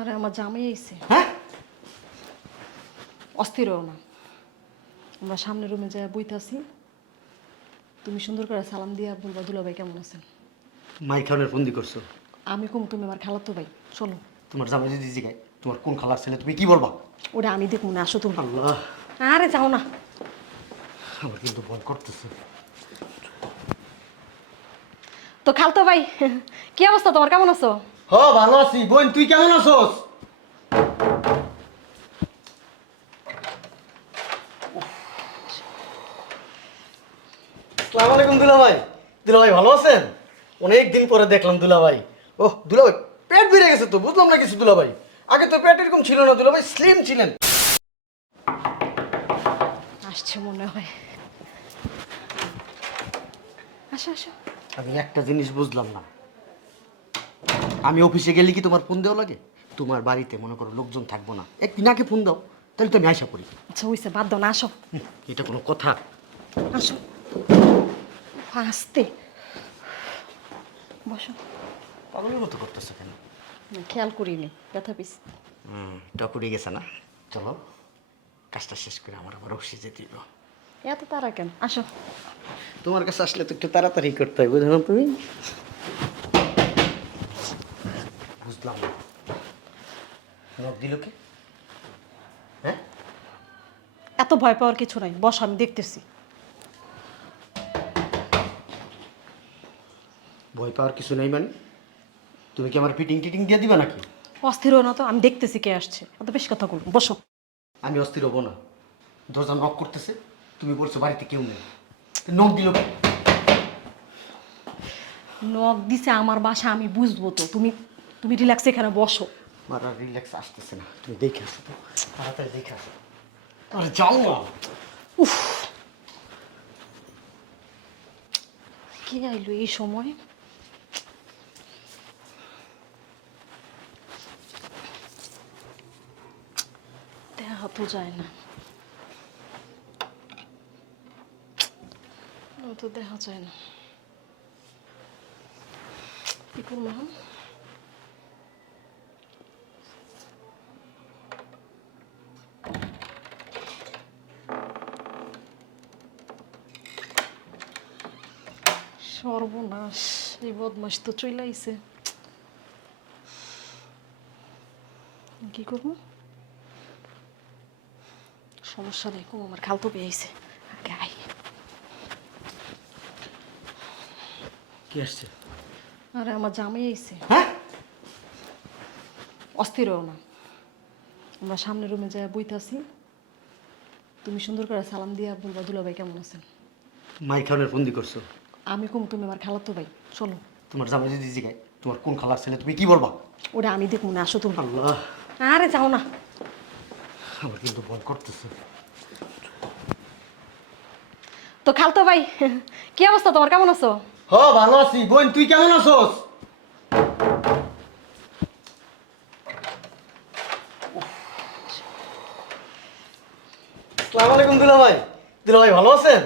আরে আমার জামাই আইছে। হ্যাঁ? অস্থিরও না। আমরা সামনের রুমে যা বইতে আছি তুমি সুন্দর করে সালাম দিয়ে বলবা দুলা ভাই কেমন আছেন? মাই খাওয়ানোর বন্দি করছ? আমি কম তুমি আমার খালাতো ভাই। চলো। তোমার জামাই যদি জিগায় তোমার কোন খালার ছেলে তুমি কি বলবা? ওটা আমি দেখব না আসো তুমি। আল্লাহ। আরে যাও না। আমার কিন্তু ভয় করতেছে। তো খালতো ভাই কি অবস্থা? তোমার কেমন আছো? হ ভালো আছি। বোন তুই কেমন আছোস? আসসালামু আলাইকুম দুলা ভাই দুলা ভাই ভালো আছেন? অনেক দিন পরে দেখলাম দুলা ভাই ও দুলা ভাই পেট বেড়ে গেছে তো বুঝলাম না কিছু দুলা ভাই আগে তো পেট এরকম ছিল না দুলা ভাই স্লিম ছিলেন। আসছে মনে হয়। আসো আসো। আমি একটা জিনিস বুঝলাম না। আমি অফিসে গেলে কি তোমার ফোন দেওয়া লাগে? তোমার বাড়িতে মনে করো লোকজন থাকব না। একদিন আগে ফোন দাও? তাহলে তো আমি আশা করি আচ্ছা হইছে বাদ দাও না আসো। এটা কোনো কথা। আসো। আসতে। বসো। পাগলের মতো করতেছো কেন? খেয়াল করিনি ব্যথা পিস হুম টকুরে গেছে না? চলো কাজটা শেষ করে আমার আবার অফিসে যেতে হবে। এত তারা কেন? আসো। তোমার কাছে আসলে তো একটু তাড়াতাড়ি করতে হয় বুঝো না তুমি? বুঝলাম না। নখ দিল কে? হ্যাঁ? এত ভয় পাওয়ার কিছু নাই বস আমি দেখতেছি। ভয় পাওয়ার কিছু নেই মানে? তুমি কি আমার ফিটিং টিটিং দিয়ে দিবা নাকি? অস্থির হও না তো আমি দেখতেছি কে আসছে। এত বেশি কথা বলব বসো। আমি অস্থির হব না। দরজা নক করতেছে তুমি বলছো বাড়িতে কেউ নেই। নখ দিল কে? নখ দিছে আমার বাসা আমি বুঝব তো তুমি তুমি রিল্যাক্স এখানে বসো। আর রিল্যাক্স আসতেছে না। তুমি দেখে আসো তো। তাড়াতাড়ি দেখে আসো। আরে যাও না। উফ। কে আইলো এই সময়? দেখা তো যায় না। তো দেখা যায় না। কি করব এখন? সর্বনাশ এই বদমাস তো চলে আইছে। কি করব? সমস্যা নেই কম আমার খালতো পেয়ে আইছে। আগে আই কি আসছে? আরে আমার জামাই আইছে। হ্যাঁ? অস্থিরও না। আমরা সামনের রুমে যায় বইতে আছি। তুমি সুন্দর করে সালাম দিয়া বলবা দুলা ভাই কেমন আছেন? মাই খাওয়ানোর বন্দি করছ? আমি কম তুমি আমার খালাতো ভাই চলো। তোমার জামাই যদি জিগায় তোমার কোন খালার ছেলে তুমি কি বলবা? ওটা আমি দেখব না আসো তুমি। আল্লাহ। আরে যাও না। আমার কিন্তু ভয় করতেছে। তো খালতো ভাই কি অবস্থা তোমার? কেমন আছো? হ ভালো আছি। বোন তুই কেমন আছোস? আসসালামু আলাইকুম দুলা ভাই দুলা ভাই ভালো আছেন?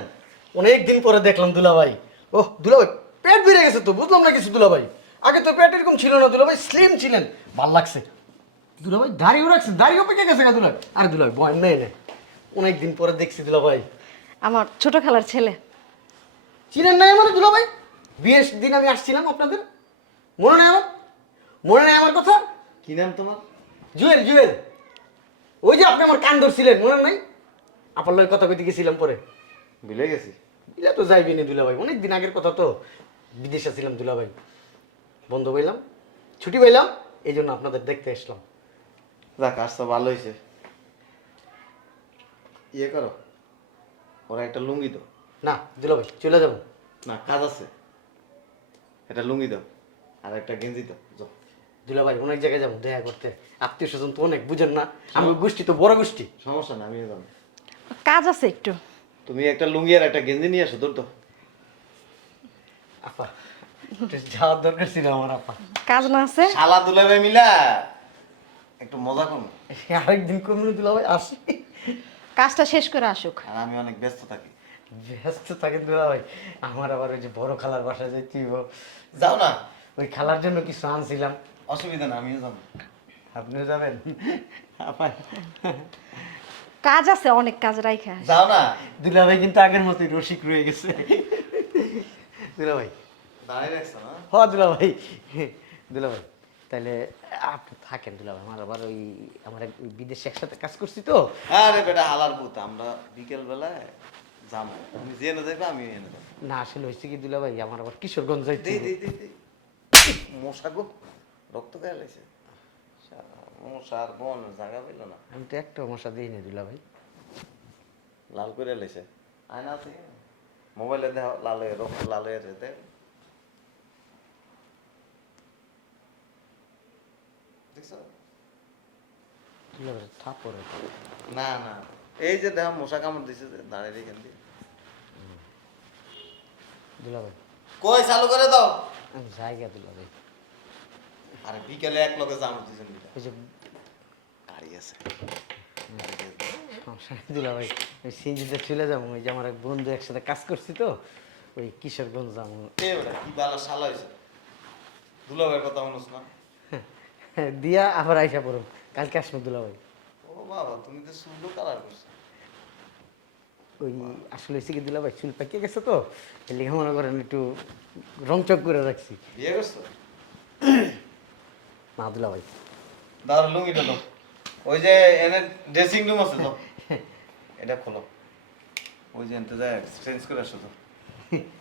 অনেক দিন পরে দেখলাম দুলা ভাই ও দুলা ভাই পেট বেড়ে গেছে তো বুঝলাম না কিছু দুলা ভাই আগে তো পেট এরকম ছিল না দুলা ভাই স্লিম ছিলেন। ভালো লাগছে। দুলা ভাই দাড়িও রাখছে দাড়িও পেকে গেছে না দুলা ভাই আরে দুলা ভাই বয় নেই নে। অনেক দিন পরে দেখছি দুলা ভাই আমার ছোট খালার ছেলে। চিনেন নাই আমার দুলা ভাই বিয়ের দিন আমি আসছিলাম আপনাদের। মনে নেই আমার? মনে নেই আমার কথা? কি নাম তোমার? জুয়েল জুয়েল। ওই যে আপনি আমার কান ধরছিলেন মনে নাই? আপনার লগে কথা কইতে গেছিলাম পরে। ভুলে গেছি। ইলা তো যাইবি নি দুলা ভাই অনেক দিন আগের কথা তো। বিদেশে ছিলাম দুলা ভাই বন্ধ পাইলাম। ছুটি পাইলাম এই জন্য আপনাদের দেখতে আসলাম। যাক আসতো ভালো হয়েছে ইয়ে করো ওরা একটা লুঙ্গি দাও। না দুলা ভাই চলে যাব। না কাজ আছে। একটা লুঙ্গি দাও আর একটা গেঞ্জি দাও যাও। দুলা ভাই অনেক জায়গায় যাব দেখা করতে। আত্মীয় স্বজন তো অনেক বুঝেন না। আমি গোষ্ঠী তো বড় গোষ্ঠী। সমস্যা না আমিও যাব। কাজ আছে একটু। তুমি একটা লুঙ্গি আর একটা গেঞ্জি নিয়ে আসো তোর তো। আপা যাওয়ার দরকার ছিল আমার আপা। কাজ না আছে? শালা দুলাবে মিলা একটু মজা করো। আরেকদিন কমলে দুলা ভাই আসি। কাজটা শেষ করে আসুক। আর আমি অনেক ব্যস্ত থাকি। ব্যস্ত থাকেন দুলা ভাই আমার আবার ওই যে বড় খালার বাসা যাইতে হইব। যাও না ওই খালার জন্য কিছু আনছিলাম। অসুবিধা না আমিও যাব। আপনিও যাবেন? আপা। কাজ আছে অনেক কাজ রাইখা যাও না দুলা ভাই কিন্তু আগের মতোই রসিক রয়ে গেছে। দুলা ভাই। দাঁড়িয়ে রাখছো না? হ দুলা ভাই। দুলা ভাই তাহলে আপনি থাকেন দুলা ভাই আমার আবার ওই আমার এক ওই বিদেশে একসাথে কাজ করছি তো। আরে বেটা হালার পুত আমরা বিকেল বেলায় যাব। তুমি যে না দেখবে আমি এনে দেবো না আসলে হয়েছে কি দুলা ভাই আমার আবার কিশোরগঞ্জ যাইতে দে হবে। দে দে দে। মশা গো রক্ত গায়ে লাগছে মশার বন জায়গা পেল না। আমি তো একটা মশা দিই না দুলা ভাই। লাল করে লেছে আয়না আছে মোবাইলে দেখ লাল হয়ে রক্ত লাল হয়ে দেখ। থাপড় না না। এই যে দেখ মশা কামড় দিছে দাঁড়িয়ে এখান দিয়ে। দুলা ভাই। কই চালু করে দাও। জায়গা দুলা ভাই। আরে বিকেলে এক লগে জামা ওই যে সমস্যা ভাই ওই সিএনজিতে চলে যাব ওই যে আমার এক বন্ধু একসাথে কাজ করছি তো ওই কিশোরগঞ্জ যাব। কি বালা শালা হয়েছে দুলাভাইয়ের কথা শুনোস না। দিয়া আবার আইসা পড়ো কালকে আসব দুলা ভাই ও বাবা তুমি তো সুন্দর কালার করছ। ওই আসলে হয়েছে কি দুলা ভাই চুল পাকিয়ে গেছে তো এর লিখে মনে করেন একটু রংচক করে রাখছি। বিয়ে করছ? না দুলা ভাই দাঁড়া লুঙ্গিটা দাও ওই যে এনে ড্রেসিং রুম আছে তো এটা খোলো। ওই যে এনতে যায় চেঞ্জ করে আসো তো।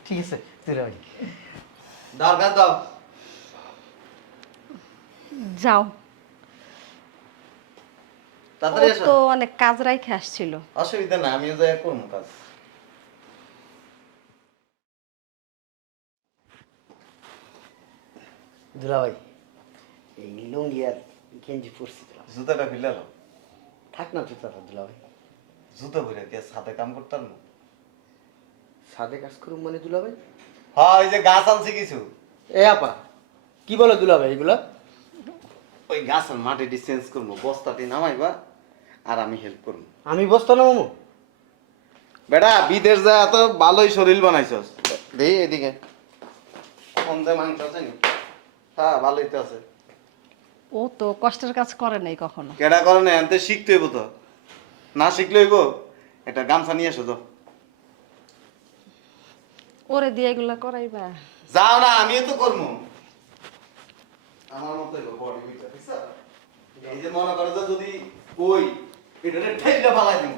ঠিক আছে দুলা ভাই দরকার দাও যাও। তাড়াতাড়ি আসো। তো অনেক কাজ রাইখে আসছিল। অসুবিধা না আমিও যাই করব কাজ। দুলা ভাই এই লুঙ্গি আর গেঞ্জি পরছি দুলা ভাই। জুতাটা ফিলে দাও থাক না তো তারা দুলা ভাই। জুতো ভরে কে সাথে কাম করতাম না সাদে কাজ করুম মানে দুলা ভাই? হ্যাঁ ওই যে গাছ আনছি কিছু। এ আপা কি বলো দুলা ভাই এগুলা? ওই গাছের মাটি চেঞ্জ করব বস্তাটি নামাইবা আর আমি হেল্প করব। আমি বসতো না মামু বেটা বিদেশ যা এত ভালোই শরীর বানাইছস। দেই এদিকে। কম দে মাংস আছে নি? হ্যাঁ ভালোই তো আছে। ও তো কষ্টের কাজ করে নাই কখনো। কেডা করে না এনতে শিখতে হইব তো। না শিখলে হইব? একটা গামছা নিয়ে এসো তো। ওরে দিয়ে এগুলা করাইবা। যাও না আমিও তো করব আমার মতো হইব বডি বিটা বুঝছ এই যে মনে করে যে যদি কই এটা ঠেলে ফালাই দিব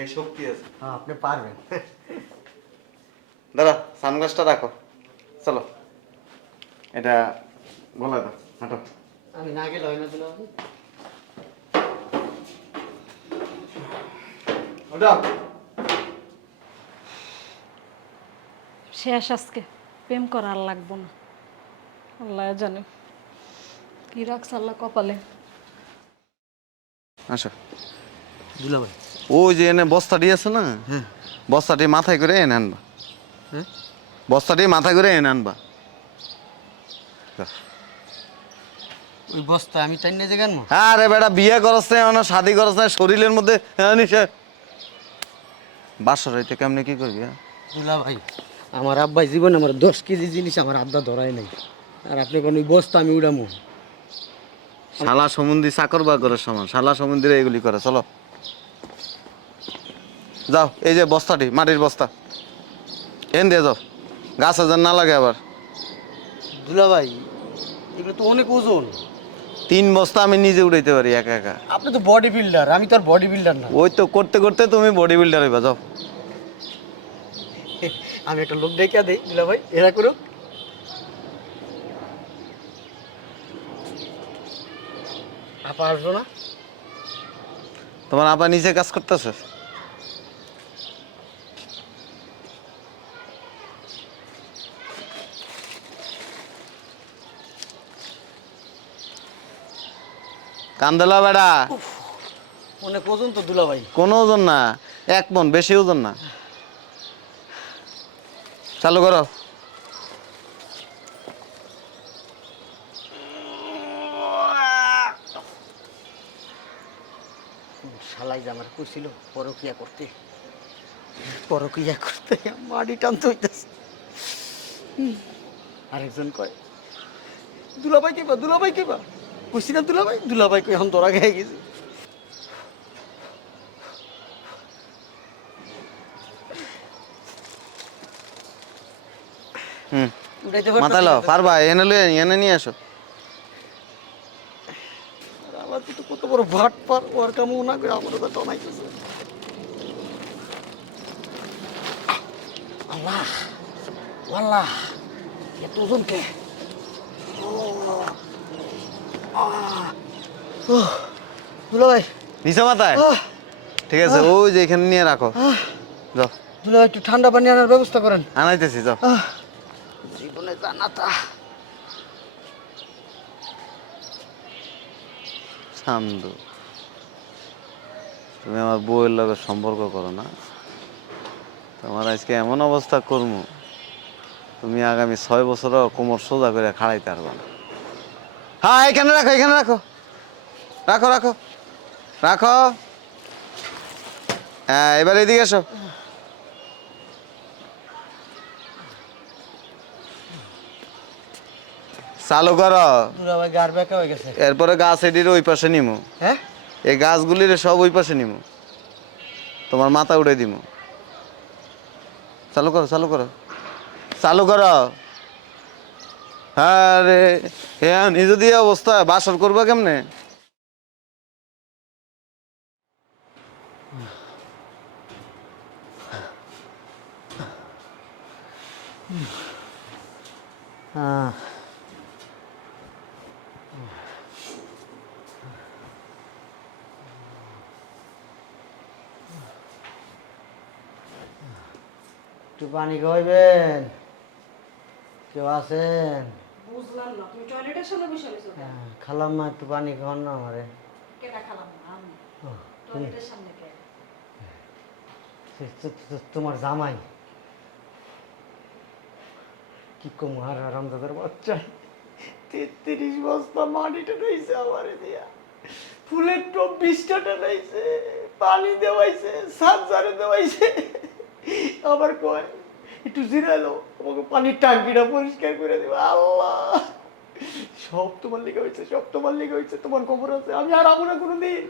এই শক্তি আছে। হ্যাঁ আপনি পারবেন। দাদা সানগ্লাসটা রাখো। চলো। এটা বলা দাও হাঁটো। আমি না গেলে হয় না দুলা ওটা শেষ আজকে। প্রেম করা আর লাগবো না। আল্লাহ জানে। কি রাখছে আল্লাহ কপালে? আচ্ছা দুলা ভাই। ওই যে এনে বস্তাটি আছে না? বস্তাটি মাথায় করে এনে আনবা। হ্যাঁ? বস্তাটি মাথায় করে এনে আনবা। ওই বস্তা আমি টাইন না জায়গার মো আরে বেটা বিয়ে করস না মানে শাদি করস না শরীরের মধ্যে হ্যাঁ, নিশে বাসর হইতে কেমনে কি করবি হ্যাঁ? দুলা ভাই আমার আব্বাই জীবন আমার দশ কেজি জিনিস আমার আব্বা ধরাই নাই। আর আপনি কোন ওই বস্তা আমি উড়ামো। শালা সমুন্দি চাকর বাকরের সমান শালা সমুন্দিরে এগুলি করে চলো। যাও এই যে বস্তাটি মাটির বস্তা। এন দিয়ে যাও গাছ যেন না লাগে আবার। দুলা ভাই এগুলো তো অনেক ওজন। তিন বস্তা আমি নিজে উঠাইতে পারি একা একা। আপনি তো বডি বিল্ডার আমি তো আর বডি বিল্ডার না। ওই তো করতে করতে তুমি বডি বিল্ডার হইবা যাও। আমি একটা লোক ডেকে দিই দিলা ভাই এরা করুক। আপা আসব না? তোমার আপা নিজে কাজ করতেছে? কান্দলা বেড়া। অনেক ওজন তো দুলা ভাই। কোনো ওজন না এক মন বেশি ওজন না। চালু করো। শালাই যে আমার কইছিল পরকিয়া করতে। পরকিয়া করতে মাটি টানতে হইতেছে আরেকজন কয় দুলাভাই কিবা দুলাভাই কিবা কইছি না দুলাভাই? দুলাভাই কই এখন ধরা খেয়ে গেছি। হুম। মাথা লাও পারবা এনে লয়ে এনে নিয়ে আসো। আমার তো কত বড় ভাট পার ওর কামও না করে আমার তো টনাইতেছে আল্লাহ আল্লাহ এত ওজন কে নিচে মাথায়? ঠিক আছে ওই যে এখানে নিয়ে রাখো। যাও। দুলাভাই একটু ঠান্ডা পানি আনার ব্যবস্থা করেন। আনাইতেছি যাও। জীবনে জানাতা। চান্দু তুমি আমার বউয়ের লগে সম্পর্ক করো না। তোমার আজকে এমন অবস্থা করব তুমি আগামী ছয় বছরও কোমর সোজা করে খাড়াইতে পারবে না। হ্যাঁ এখানে রাখো এখানে রাখো। রাখো রাখো। রাখো। হ্যাঁ এবার এদিকে এসো। চালু করো। এরপরে গাছ এটির ওই পাশে নিমু। হ্যাঁ? এই গাছগুলির সব ওই পাশে নিমু। তোমার মাথা উড়ে দিমু। চালু করো চালু করো। চালু করো। হ্যাঁ রে হ্যাঁ নিজে দিয়ে অবস্থা বাসর করবা কেমনে? একটু পানি খাইবেন কেউ আছেন? বুঝলাম না তুমি টয়লেটের সামনে বসে রয়েছো হ্যাঁ, খালাম মা একটু পানি খাওয়ান না আমারে। কেটা খালাম আমি। টয়লেটের সামনে কে? সে- সে- সে- তোমার জামাই। কি কম আর আরামদাদার বাচ্চা। তেত্রিশ বস্তা মাটিটা রয়েছে আমারে দিয়া। ফুলের টপ বিশটা রয়েছে পানি দেওয়াইছে সাজারে দেওয়াইছে। আবার কয়? একটু জিরালো আমাকে পানির টাঙ্কিটা পরিষ্কার করে দেবে। আল্লাহ! সব তোমার লেগে হয়েছে সব তোমার লেগে হয়েছে তোমার খবর আছে আমি আর আমরা কোনো দিন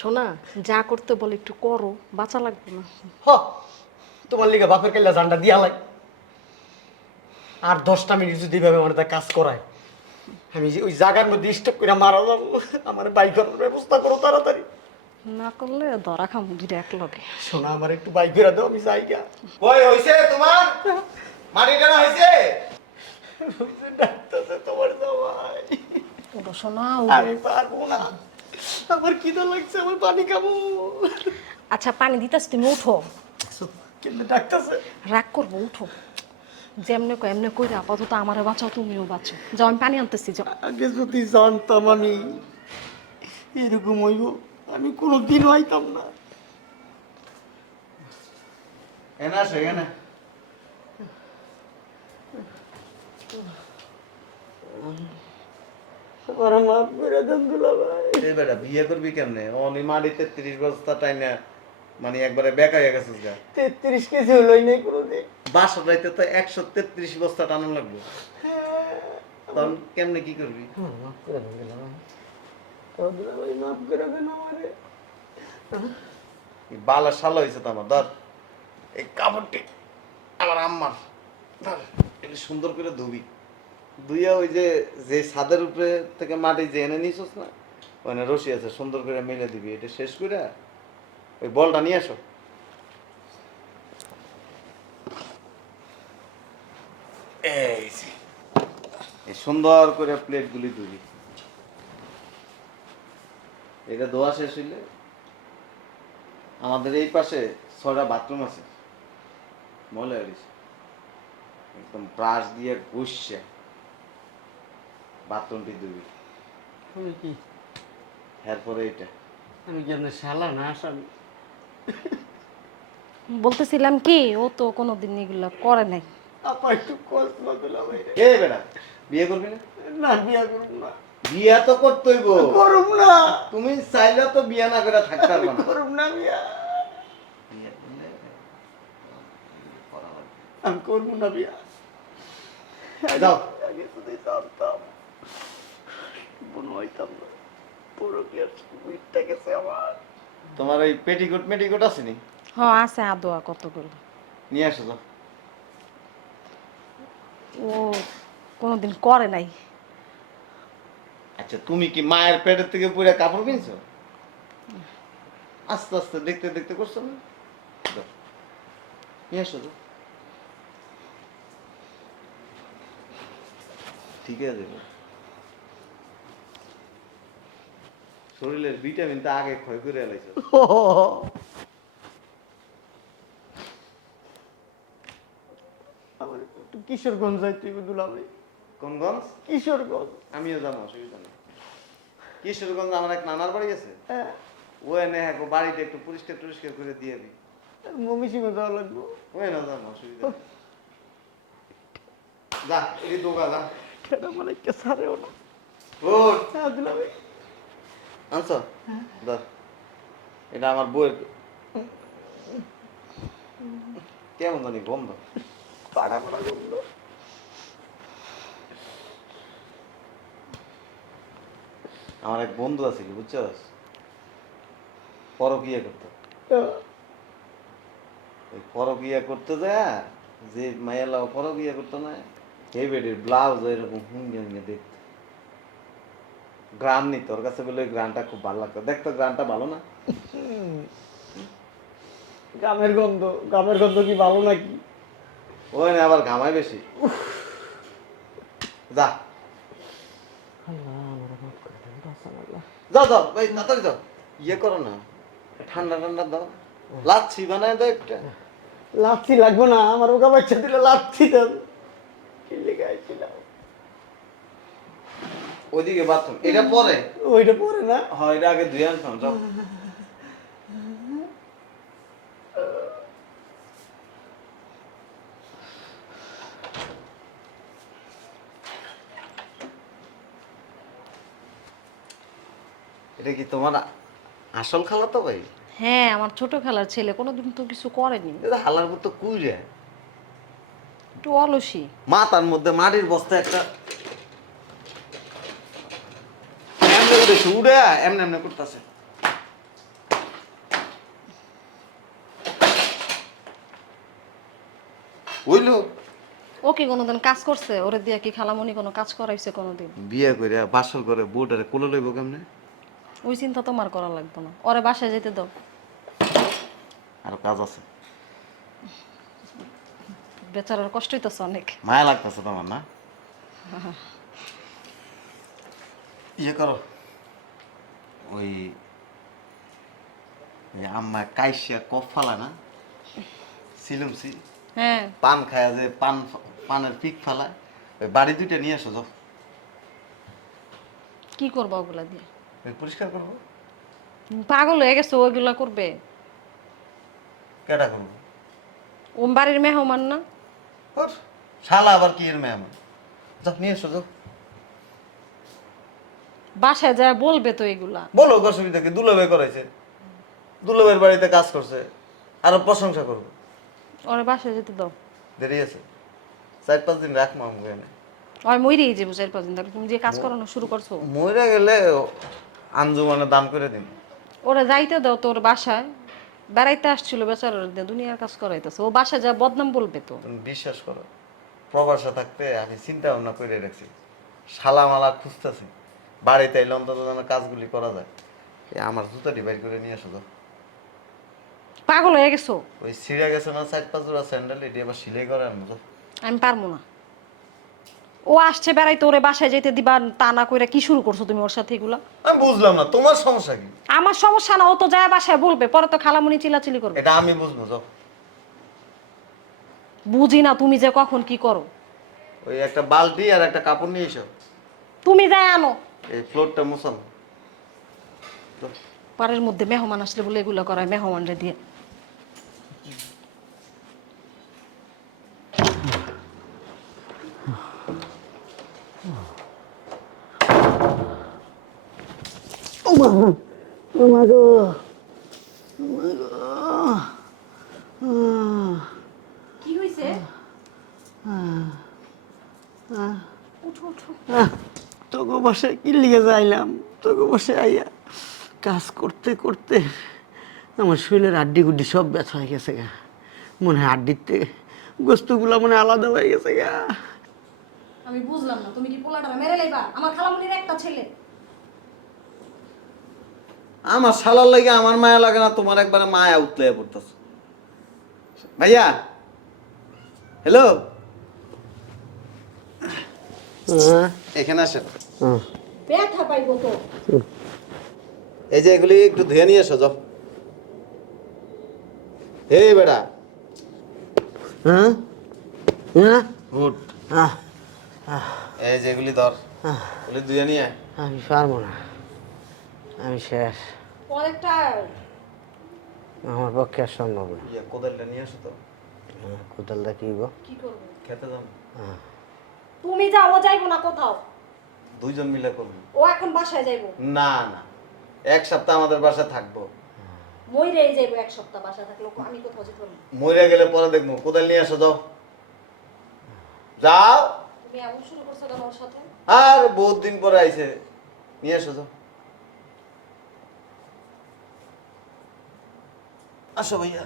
শোনা যা করতে বলে একটু করো বাঁচা লাগবে না। হ তোমার লিগে বাপের কাল্লা জান্ডা দিয়া লাই। আর দশটা মিনিট যদি এইভাবে আমার কাজ করায় আমি ওই জায়গার মধ্যে স্টপ করে মারা যাব আমার বাইক ব্যবস্থা করো তাড়াতাড়ি। না করলে ধরা খাম দুইটা এক লগে শোনা আমার একটু বাইক করে দাও আমি জায়গা কই হইছে তোমার? মাটি টানা হইছে? ডাক্তারছে তোমার জামাই। ওটা শোনা। আমি পারব না। আমার খিদা লাগছে আমার পানি খাব। আচ্ছা পানি দিতাস তুমি উঠো। কিন্তু ডাক্তারছে রাগ করব উঠো। যেমনে কো এমনি কইরা আপাতত আমারে বাঁচাও তুমিও বাঁচো যাও আমি পানি আনতেছি যাও। আগে যদি জানতাম আমি এরকম হইব। আমি কোনো দিন হইতাম না। এনে আসো এখানে আমার মাফ করে দেন দুলা ভাই। এই বেটা বিয়ে করবি কেমনে? অনি মাটিতে তিরিশ বস্তা টাইনা মানে একবারে বেকা হয়ে গেছিস গা। তেত্রিশ কেজি হলোই নাই কোনোদিন। বাসর রাইতে তো একশো তেত্রিশ বস্তা টানা লাগবে। তখন কেমনে কি করবি? দুলা বালা শালা হয়েছে তো আমার, ধর। এই কাপড়টি আমার আম্মার। ধর এটা সুন্দর করে ধুবি। ধুইয়া ওই যে যে ছাদের উপরে থেকে মাটি যে এনে নিছিস না, ওখানে রশি আছে, সুন্দর করে মিলে দিবি। এটা শেষ করে ওই বলটা নিয়ে আসো। এই সুন্দর করে প্লেটগুলি ধুবি। এটা ধোয়া শেষ হইলে আমাদের এই পাশে ছয়টা বাথরুম আছে। ময়লা একদম ব্রাশ দিয়ে ঘুষছে। বাথরুমটি ধুবি আমি কি? এরপরে এটা। আমি কি আপনার শালা না আসামি বলতেছিলাম কি ও তো কোনোদিন এগুলো করে নাই। আপা একটু কষ্ট বেটা বিয়ে করবি না? না বিয়া করুন না। বিয়া তো করতেই গো করুম না। তুমি চাইলে তো বিয়া না করে থাকতে পারবে না। করুম না বিয়া। আমি করব না বিয়া। যাও। আগে যদি জানতাম বোন হইতাম না। পুরো কি আর উইটটা গেছে আমার। তোমার ওই পেটিকোট মেটিকোট আছে নি? হ আছে আদোয়া কতগুলো নিয়ে আসো তো ও কোনোদিন করে নাই। আচ্ছা তুমি কি মায়ের পেটের থেকে পুরো কাপড় কিনছো? আস্তে আস্তে দেখতে দেখতে করছ না। নিয়ে আসো ঠিক আছে। শরীরের ভিটামিন তো আগে ক্ষয় করে এলাইছো কিশোরগঞ্জ যাইতে দুলাভাই। কোন গঞ্জ? কিশোরগঞ্জ। আমিও যাব অসুবিধা নেই। কিশোরগঞ্জ আমার এক নানার বাড়ি আছে? হ্যাঁ। ও এনে হ্যাঁ বাড়িতে একটু পরিষ্কার টরিষ্কার করে দিয়ে দিই। মমি সিমে যাওয়া লাগবো? ওই না যাব অসুবিধা। যা এই দোকা যা। সেটা মানে কে সারেও না। হ্যাঁ দুলাভাই আনছো? ধর। এটা আমার বইয়ের কেমন জানি গন্ধ। পাড়া পাড়া করল আমার এক বন্ধু আছে কি বুঝছস পরকিয়া করতো। পরকিয়া করতে যায় যে মায়ালা পরকিয়া করতো না এই বেডির ব্লাউজ এরকম হুঙ্গে হুঙ্গে দেখতো। গ্রাম নি তোর কাছে বলে ওই গ্রামটা খুব ভালো লাগতো। দেখতো গ্রামটা ভালো না? গ্রামের গন্ধ গ্রামের গন্ধ কি ভালো নাকি? ওই না আবার ঘামায় বেশি। যা। যাও যাও ভাই তাড়াতাড়ি যাও ইয়ে করো না ঠান্ডা ঠান্ডা দাও। লাচ্ছি বানায় দাও একটা। লাচ্ছি লাগবো না আমার ওকা বাচ্চা দিলে লাচ্ছি দেন কি লেগে আইছিলাম? ওইদিকে বাথরুম এটা পরে? ওইটা পরে না? হয় এটা আগে ধুয়ে আনতাম যাও। এটা কি তোমার আসল খালা তো ভাই? হ্যাঁ আমার ছোট খেলার ছেলে কোনোদিন তো কিছু করেনি। এটা হালার মতো কুইরে। একটু অলসী। মাথার মধ্যে মাটির বস্তা একটা এমনি উঠেছে উড়ে এমনি এমনি করতেছে। ওইলো। ও কি কোনোদিন কাজ করছে? ওরে দিয়ে কি খালামণি কোনো কাজ করাইছে কোনোদিন? বিয়ে করে বাসর করে বউটারে কোলে লইব কেমনে? ওই চিন্তা তোমার করা লাগবে না। ওরে বাসায় যেতে দাও। আর কাজ আছে। বেচারার কষ্ট হইতেছে অনেক। মায়া লাগতেছে তোমার না? ইয়ে করো। ওই আম্মা কাইসিয়া কফ ফালা না? সিলুমসি। হ্যাঁ। পান খায় যে পান পানের পিক ফালায়। ওই বাড়ি দুইটা নিয়ে আসো যাও। কি করব ওগুলা দিয়ে? পরিষ্কার করব? পাগল হয়ে গেছে ওইগুলা করবে। কেটা করব? ওম বাড়ির মেহমান না? ওর শালা আবার কি এর ম্যাম যাও নিয়ে এসো যাও। বাসায় যায় বলবে তো এগুলা। বলো অসুবিধা কি দুলাভাই করাইছে। দুলাভাইয়ের বাড়িতে কাজ করছে। আরও প্রশংসা করব। ওরে বাসায় যেতে দাও। দেরি আছে। চার পাঁচ দিন আমাকে এনে। ওই মইরেই যাব চার পাঁচ দিন। তাহলে তুমি যে কাজ করানো শুরু করছ। মরে গেলে আঞ্জুমানে দান করে দিন। ওরে যাইতে দাও তোর বাসায়। বেড়াইতে আসছিল বেচারার দিয়ে দুনিয়ার কাজ করাইতেছে। ও বাসায় যা বদনাম বলবে তো। তুমি বিশ্বাস করো প্রবাসে থাকতে আমি চিন্তা ভাবনা করে রাখছি। শালা মালা খুঁজতেছি বাড়িতে এলে অন্তত যেন কাজগুলি করা যায়। এই আমার জুতাটি বাইর করে নিয়ে আসো তো। পাগল হয়ে গেছো? ওই ছিঁড়ে গেছে না চার পাঁচ জোড়া স্যান্ডেল এটি আবার সিলাই করে আনব তো। আমি পারব না। ও আসছে বেড়াইতে ওরে বাসায় যেতে দিবা তা না কইরা কি শুরু করছ তুমি ওর সাথে এগুলা? আমি বুঝলাম না তোমার সমস্যা কি? আমার সমস্যা না ও তো যায় বাসায় বলবে পরে তো খালামুনি চিলাচিলি করবে। এটা আমি বুঝব যাও। বুঝি না তুমি যে কখন কি করো। ওই একটা বালতি আর একটা কাপড় নিয়ে এসো। তুমি যাই আনো। এই ফ্লোরটা মুছান। তো পাড়ের মধ্যে মেহমান আসলে বলে এগুলো করায় মেহমানরে দিয়ে। মা ও মা গো কি হয়েছে উঠো উঠো। তোকে বসে কি লিগে যাইলাম? তোকে বসে আইয়া কাজ করতে করতে আমার শরীরের আড্ডি গুড্ডি সব ব্যথা হয়ে গেছে গা। মনে হয় আড্ডির থেকে গোস্তগুলো মনে আলাদা হয়ে গেছে গা। আমি বুঝলাম না তুমি কি পোলাটা মেরে লাইবা? আমার খালামুনির একটা ছেলে। আমার শালার লাগে আমার মায়া লাগে না তোমার একবারে মায়া উতলে পড়তেছে। ভাইয়া? হ্যালো হ্যাঁ। এখানে আসেন। এই যে এগুলি একটু ধুয়ে নিয়ে এসো যাও। হে বেটা হ্যাঁ? হ্যাঁ? এই যে এগুলি ধর। এগুলি ধুয়ে নিয়ে আয়। আমি পারব না। আমি শেষ। পরেরটা আমার পক্ষে আর সম্ভব না। ইয়া কোদালটা নিয়ে আসো তো। হ্যাঁ, কোদালটা কি গো? কি করব? খেতে যাও হ্যাঁ, তুমি যাও ও যাইবো না কোথাও। দুইজন মিলে করব। ও এখন বাসায় যাইবো? না না। এক সপ্তাহ আমাদের বাসায় থাকব। মইরেই যাইবো এক সপ্তাহ বাসায় থাকলে আমি কোথাও যেতে পারব না। গেলে পরে দেখব। কোদাল নিয়ে আসো যাও। যাও। তুমি এমন শুরু করছ কেন ওর সাথে? আর বহুত দিন পরে আইছে। নিয়ে এসো যাও। আসো ভাইয়া।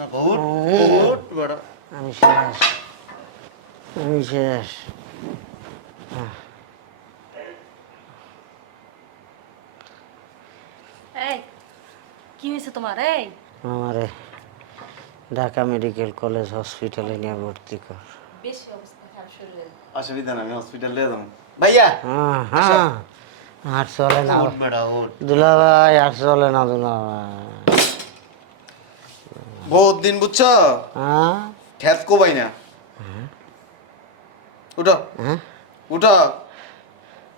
না বহুত বেটা। আমি শেষ। আমি শেষ। এই কি হয়েছে তোমার? এই। আমারে ঢাকা মেডিকেল কলেজ হসপিটালে নিয়ে ভর্তি কর। বেশি অবস্থা খারাপ শরীরের। অসুবিধা না আমি হসপিটালে যাব। ভাইয়া হ্যাঁ হ্যাঁ। আর চলে না। দুলা ভাই আর চলে না দুলা ভাই বহুত দিন বুঝছ? হ্যাঁ? খ্যাত কোবাই না। উঠো। হ্যাঁ? উঠো।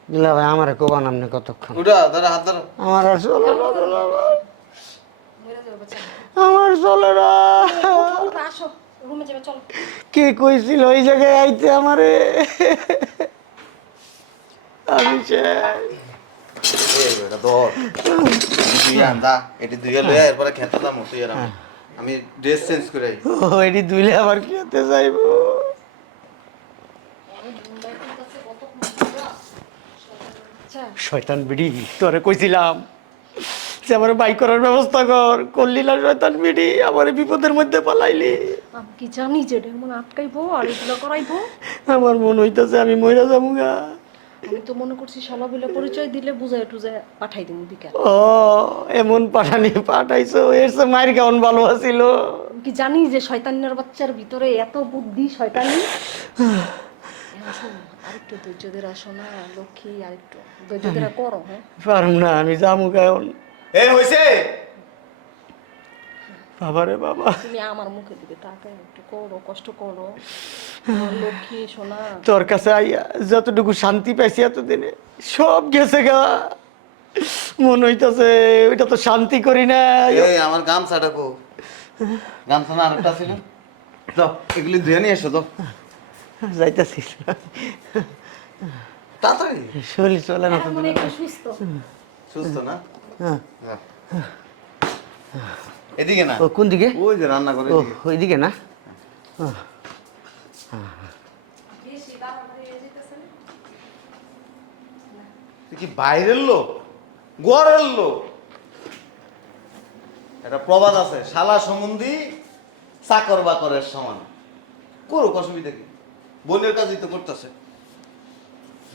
দুলা ভাই আমারে কোবান আপনি কতক্ষণ? উঠো ধরো হাত ধরো। আমার আর চলে না দুলা ভাই আমার চলে না। আসো রুমে যাবে চলো কে কইছিল ওই জায়গায় আইতে আমারে? আমি শেষ এই ধর দুই আন এটি দুই লয়ে এরপরে খেতে দাম তুই আর আমি। আমি ড্রেস চেঞ্জ করে আই। ও এটি দুইলে আবার কি যাইব। শয়তান বিড়ি তোরে কইছিলাম যে আমার বাই করার ব্যবস্থা কর। করলি না শয়তান বিড়ি আমার বিপদের মধ্যে পালাইলি। আমি কি জানি যে এমন আটকাইবো আর এগুলো করাইবো? আমার মন হইতাছে আমি মইরা যামুগা আমি তো মনে করছি শালা বলে পরিচয় দিলে বুঝাই টুজায় পাঠাই দিব বিকাল। ও এমন পাঠানি পাঠাইছো এর সে মায়ের কেমন ভালো আছিল কি জানি যে শয়তানের বাচ্চার ভিতরে এত বুদ্ধি শয়তানি? আরেকটু ধৈর্য আসো না লক্ষ্মী আরেকটু ধৈর্য ধরে করো হ্যাঁ। পারুম না আমি যামুগা এখন। এই হইছে? বাবারে বাবা। তুমি আমার মুখে দিকে টাকা একটু করো কষ্ট করো। লক্ষ্মী সোনা। তোর কাছে আইয়া যতটুকু শান্তি পাইছি এতদিনে সব গেছে গা। মন হইতাছে ওইটা তো শান্তি করি না। এই আমার গামছাটা কো। গামছা না আরেকটা ছিল। যাও এগুলি ধুয়ে নিয়ে এসো তো যাইতাছি। তাড়াতাড়ি। শরীর চলে না তো মনে একটু সুস্থ। সুস্থ না? হ্যাঁ। এদিকে না। ও কোন দিকে? ওই যে রান্না করে ও। ওইদিকে না? হয়ে। কি বাইরের লোক? গড়ের লোক? একটা প্রবাদ আছে শালা সম্বন্ধী চাকর বাকরের সমান। করুক অসুবিধা কি? বোনের কাজই তো করতেছে।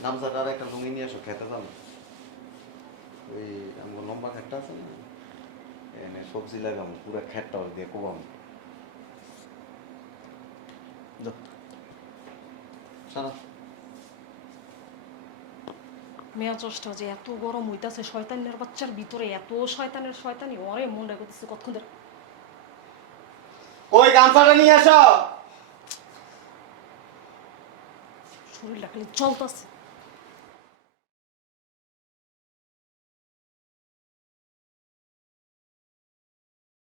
গামছাটা আর একটা লুঙ্গি নিয়ে এসো খেতে যাব ওই আমার লম্বা খেটটা আছে না? এনে সবজি পুরো ওর দিয়ে। মেয়া চষ্টা যে এত গরম হইতাছে শয়তানের বাচ্চার ভিতরে এত শয়তানের শয়তানি। অরে মনে করতেছে কতক্ষণ ধরে। ওই গামছাটা নিয়ে আসো শরীরটা খালি চলতেছে